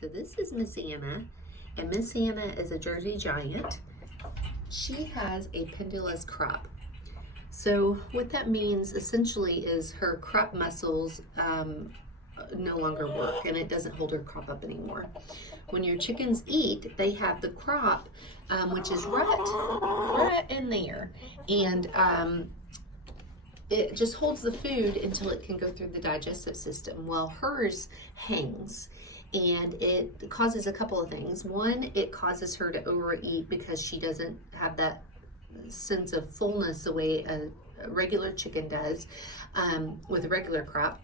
So this is Miss Anna, and Miss Anna is a Jersey Giant. She has a pendulous crop. So what that means essentially is her crop muscles no longer work, and it doesn't hold her crop up anymore. When your chickens eat, they have the crop, which is right in there, and it just holds the food until it can go through the digestive system. Well, hers hangs, and it causes a couple of things. One, it causes her to overeat because she doesn't have that sense of fullness the way a regular chicken does with a regular crop.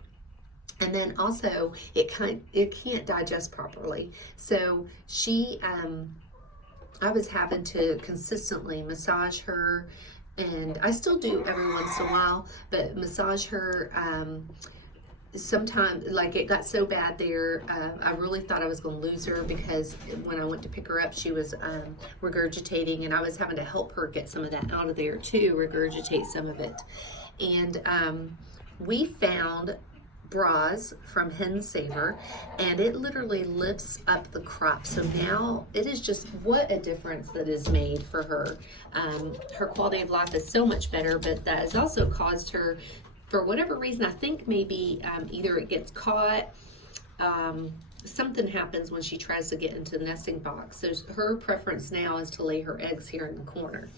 And then also it can't digest properly. So she, I was having to consistently massage her, and I still do every once in a while, but massage her. Sometimes, like, it got so bad there, I really thought I was going to lose her, because when I went to pick her up, she was regurgitating, and I was having to help her get some of that out of there too, regurgitate some of it. And we found bras from Hen Saver, and it literally lifts up the crop. So now it is just, what a difference that is made for her. Her quality of life is so much better, but that has also caused her, for whatever reason, I think maybe either it gets caught, something happens when she tries to get into the nesting box. So her preference now is to lay her eggs here in the corner.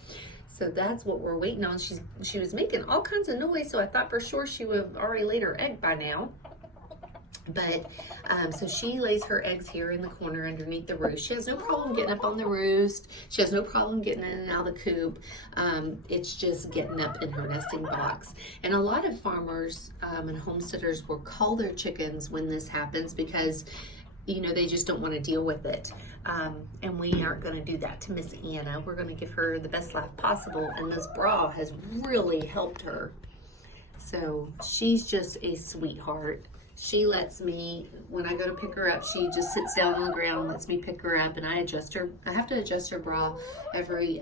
So that's what we're waiting on. She was making all kinds of noise, so I thought for sure she would have already laid her egg by now. But so she lays her eggs here in the corner underneath the roost. She has no problem getting up on the roost. She has no problem getting in and out of the coop. It's just getting up in her nesting box. And a lot of farmers and homesteaders will call their chickens when this happens, because they just don't want to deal with it. And we aren't going to do that to Miss Anna. We're going to give her the best life possible, and this bra has really helped her. So she's just a sweetheart. She lets me, when I go to pick her up, she just sits down on the ground, lets me pick her up, and I adjust her. I have to adjust her bra every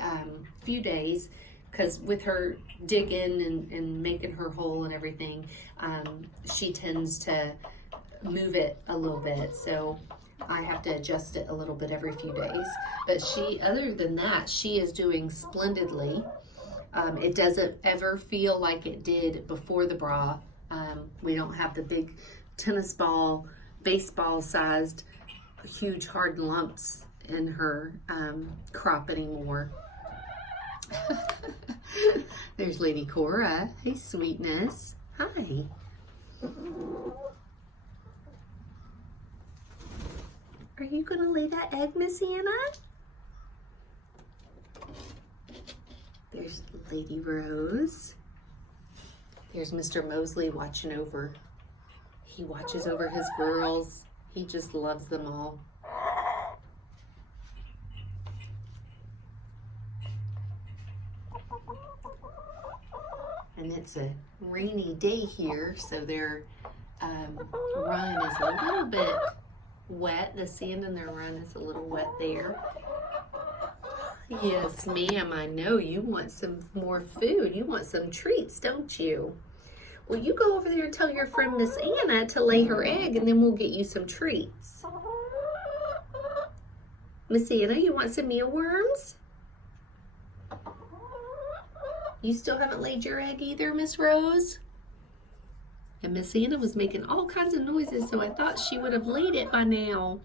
few days, because with her digging and making her hole and everything, she tends to move it a little bit. So I have to adjust it a little bit every few days. But other than that, she is doing splendidly. It doesn't ever feel like it did before the bra. We don't have the big tennis ball, baseball sized, huge hard lumps in her crop anymore. There's Lady Cora. Hey, sweetness. Hi. Are you going to lay that egg, Miss Anna? There's Lady Rose. There's Mr. Mosley watching over. He watches over his girls. He just loves them all. And it's a rainy day here, so their run is a little bit wet. The sand in their run is a little wet there. Yes, ma'am, I know you want some more food. You want some treats, don't you? Well, you go over there and tell your friend Miss Anna to lay her egg, and then we'll get you some treats. Miss Anna, you want some mealworms? You still haven't laid your egg either, Miss Rose? And Miss Anna was making all kinds of noises, so I thought she would have laid it by now.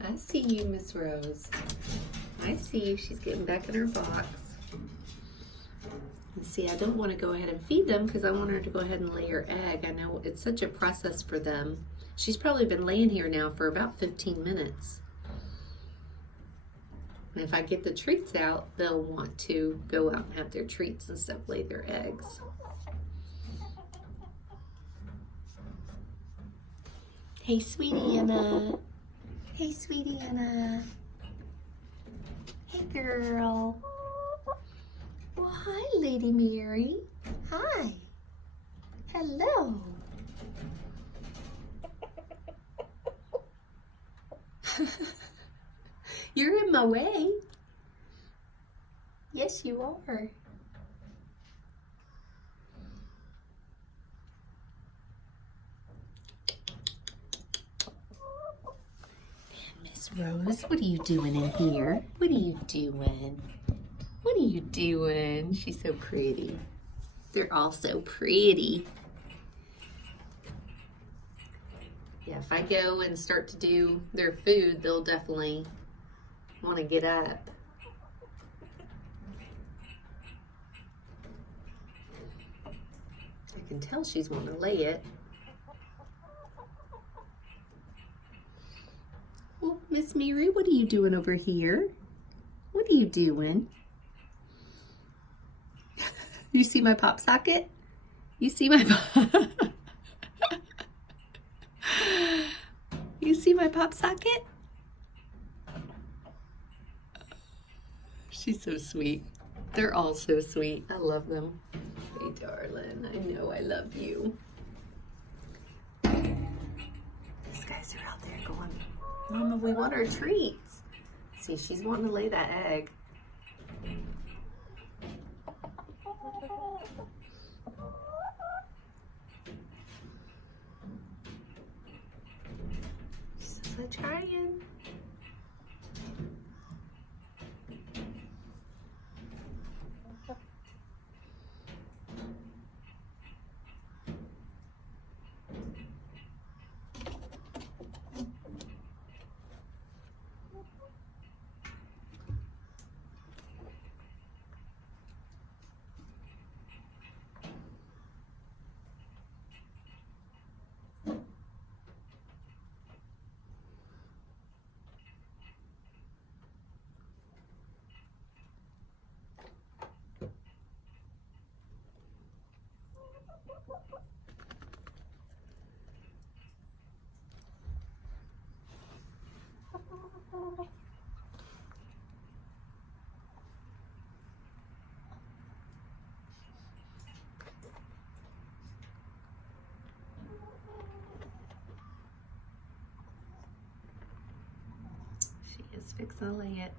I see you, Miss Rose. I see you. She's getting back in her box. And see, I don't want to go ahead and feed them because I want her to go ahead and lay her egg. I know it's such a process for them. She's probably been laying here now for about 15 minutes. And if I get the treats out, they'll want to go out and have their treats and stuff, lay their eggs. Hey, sweetie Anna. Hey, sweetie Anna. Hey, girl. Well, hi, Lady Mary. Hi. Hello. You're in my way. Yes, you are. And Miss Rose, what are you doing in here? What are you doing? What are you doing? She's so pretty. They're all so pretty. Yeah, if I go and start to do their food, they'll definitely want to get up. I can tell she's wanting to lay it. Well, Miss Mary, what are you doing over here? What are you doing? You see my pop socket? You see my You see my pop socket? She's so sweet. They're all so sweet. I love them. Hey, darling, I know I love you. These guys are out there going, Mama, we want our treats. See, she's wanting to lay that egg. She's trying. She is fixing to lay it.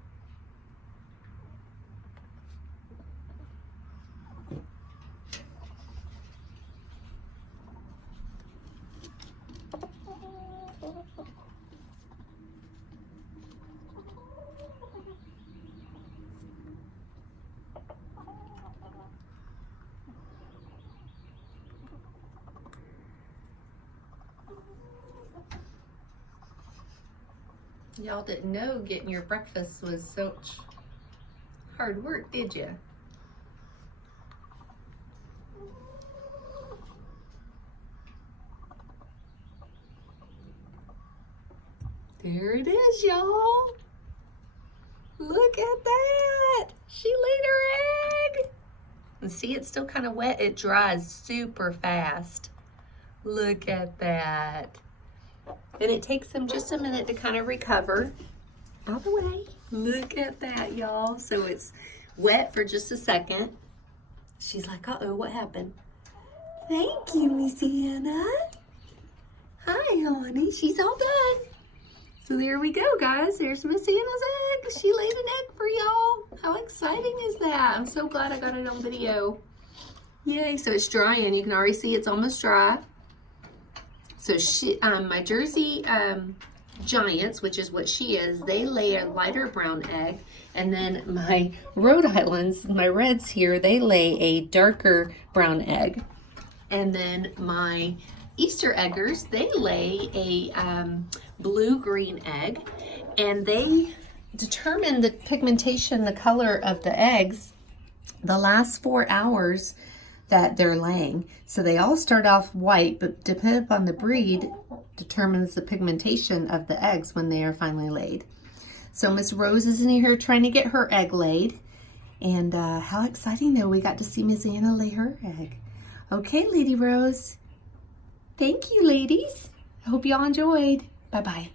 Y'all didn't know getting your breakfast was such hard work, did you? There it is, y'all. Look at that. She laid her egg. And see, it's still kind of wet. It dries super fast. Look at that. And it takes them just a minute to kind of recover. Out of the way. Look at that, y'all. So it's wet for just a second. She's like, uh-oh, what happened? Thank you, Miss Anna. Hi, honey. She's all done. So there we go, guys. There's Miss Anna's egg. She laid an egg for y'all. How exciting is that? I'm so glad I got it on video. Yay. So it's drying. You can already see it's almost dry. So my Jersey Giants, which is what she is, they lay a lighter brown egg. And then my Rhode Islands, my Reds here, they lay a darker brown egg. And then my Easter eggers, they lay a blue-green egg. And they determine the pigmentation, the color of the eggs, the last 4 hours that they're laying. So they all start off white, but depending upon the breed, determines the pigmentation of the eggs when they are finally laid. So Miss Rose is in here trying to get her egg laid. And how exciting though, we got to see Miss Anna lay her egg. Okay, Lady Rose. Thank you, ladies. I hope y'all enjoyed. Bye-bye.